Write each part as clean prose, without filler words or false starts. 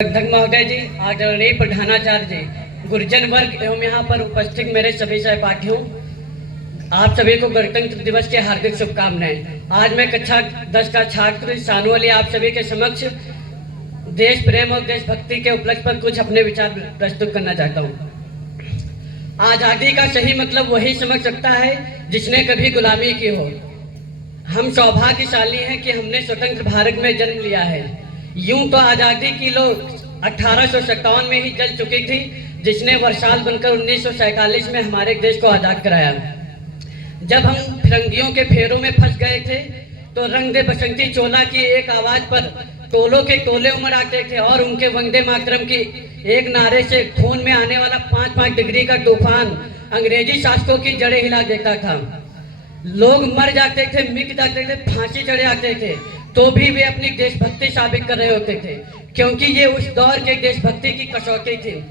अध्यक्ष महोदय जी, आदरणीय प्रधानाचार्य जी, गुरुजन वर्ग एवं यहाँ पर उपस्थित मेरे सभी सहपाठियों, आप सभी को गणतंत्र दिवस की हार्दिक शुभकामनाएं। आज मैं कक्षा 10 का छात्र सानू अली आप सभी के समक्ष देश प्रेम और देशभक्ति के उपलक्ष्य पर कुछ अपने विचार प्रस्तुत करना चाहता हूँ। आज़ादी का सही मतलब वही समझ सकता है जिसने कभी गुलामी की हो। हम सौभाग्यशाली हैं कि हमने स्वतंत्र भारत में जन्म लिया है। यूं तो आज़ादी की लो 1857 में ही जल चुकी थी, जिसने वर्षाल बनकर 1947 में हमारे देश को आज़ाद कराया। जब हम फिरंगियों के फेरों में फंस गए थे तो रंग दे बसंती चोला की एक आवाज़ पर टोलों के टोले उमड़ आते थे और उनके वंदे मातरम की एक नारे से खून में आने वाला 5-5 डिग्री का तूफान अंग्रेजी शासकों की जड़ें हिला देता था। लोग मर जाते थे, मिट जाते थे, फांसी चढ़े आते थे, तो भी वे अपनी देशभक्ति साबित कर रहे होते थे, क्योंकि ये उस दौर के देशभक्ति की कसौटी थी।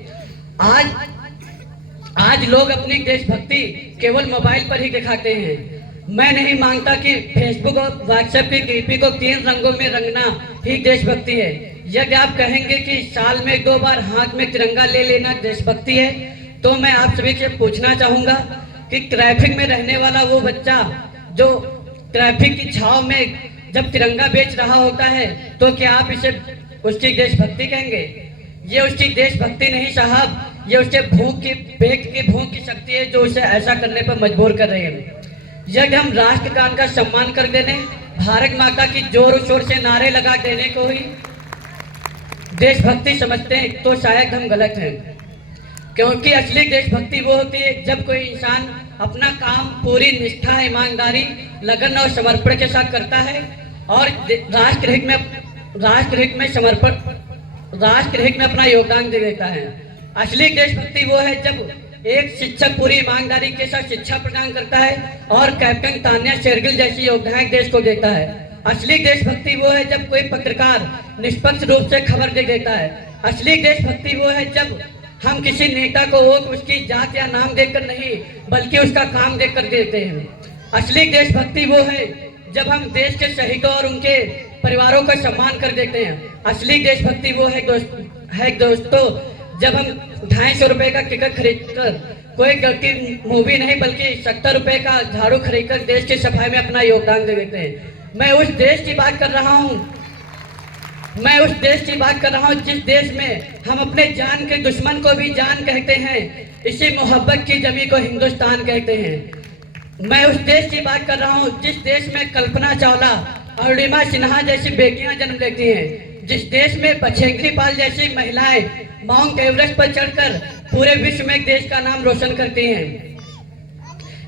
आज लोग अपनी देशभक्ति केवल मोबाइल पर ही दिखाते हैं। मैं नहीं मानता कि फेसबुक और व्हाट्सएप की डीपी को 3 रंगों में रंगना ही देशभक्ति है। यदि आप कहेंगे कि साल में 2 बार हाथ में तिरंगा ले लेना देशभक्ति है, तो मैं आप सभी से पूछना चाहूँगा कि ट्रैफिक में रहने वाला वो बच्चा जो ट्रैफिक की छाव में जब तिरंगा बेच रहा होता है, तो क्या आप इसे उसकी देशभक्ति कहेंगे? ये उसकी देशभक्ति नहीं साहब, ये उसके पेट की भूख की शक्ति है जो उसे ऐसा करने पर मजबूर कर रही है। यदि हम राष्ट्रगान का सम्मान कर देने, भारत माता की जोर शोर से नारे लगा देने को ही देशभक्ति समझते हैं, तो शायद हम गलत हैं। क्योंकि असली देशभक्ति वो होती है जब कोई इंसान अपना काम पूरी निष्ठा, ईमानदारी, लगन और समर्पण के साथ करता है और राष्ट्रहित में अपना योगदान दे देता है। असली देशभक्ति वो है जब एक शिक्षक पूरी ईमानदारी के साथ शिक्षा प्रदान करता है और कैप्टन तान्या शेरगिल जैसी योद्धाएं देश को देता है। असली देशभक्ति वो है जब कोई पत्रकार निष्पक्ष रूप से खबर दे देता है। असली देशभक्ति वो है जब हम किसी नेता को वोट उसकी जात या नाम देकर नहीं, बल्कि उसका काम देकर देते हैं। असली देशभक्ति वो है जब हम देश के शहीदों और उनके परिवारों का सम्मान कर देते हैं। असली देशभक्ति वो है दोस्तों जब हम 250 रुपए का टिकट खरीदकर कोई गलती मूवी नहीं बल्कि 70 रुपए का झाड़ू खरीदकर देश की सफाई में अपना योगदान दे देते हैं। मैं उस देश की बात कर रहा हूँ जिस देश में हम अपने जान के दुश्मन को भी जान कहते हैं। इसी मोहब्बत की जमी को हिंदुस्तान कहते हैं। मैं उस देश की बात कर रहा हूँ जिस देश में कल्पना चावला और रीमा सिन्हा जैसी बेटियां जन्म लेती हैं। जिस देश में बछेंद्री पाल जैसी महिलाएं माउंट एवरेस्ट पर चढ़कर पूरे विश्व में देश का नाम रोशन करती हैं।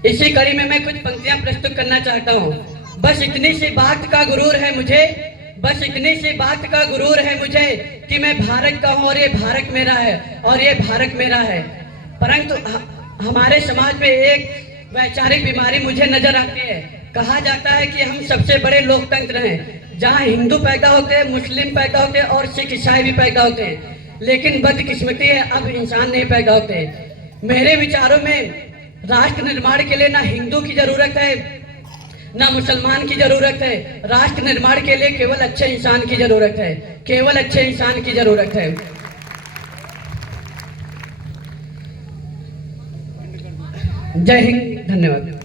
इसी कड़ी में मैं कुछ पंक्तियां प्रस्तुत करना चाहता हूँ। बस इतनी सी बात का गुरूर है मुझे कि मैं भारत का हूँ और ये भारत मेरा है परंतु हमारे समाज में एक वैचारिक बीमारी मुझे नजर आती है। कहा जाता है कि हम सबसे बड़े लोकतंत्र हैं, जहाँ हिंदू पैदा होते हैं, मुस्लिम पैदा होते हैं और सिख ईसाई भी पैदा होते हैं, लेकिन बदकिस्मती है अब इंसान नहीं पैदा होते। मेरे विचारों में राष्ट्र निर्माण के लिए ना हिंदू की जरूरत है ना मुसलमान की जरूरत है। राष्ट्र निर्माण के लिए केवल अच्छे इंसान की जरूरत है। जय हिंद, धन्यवाद।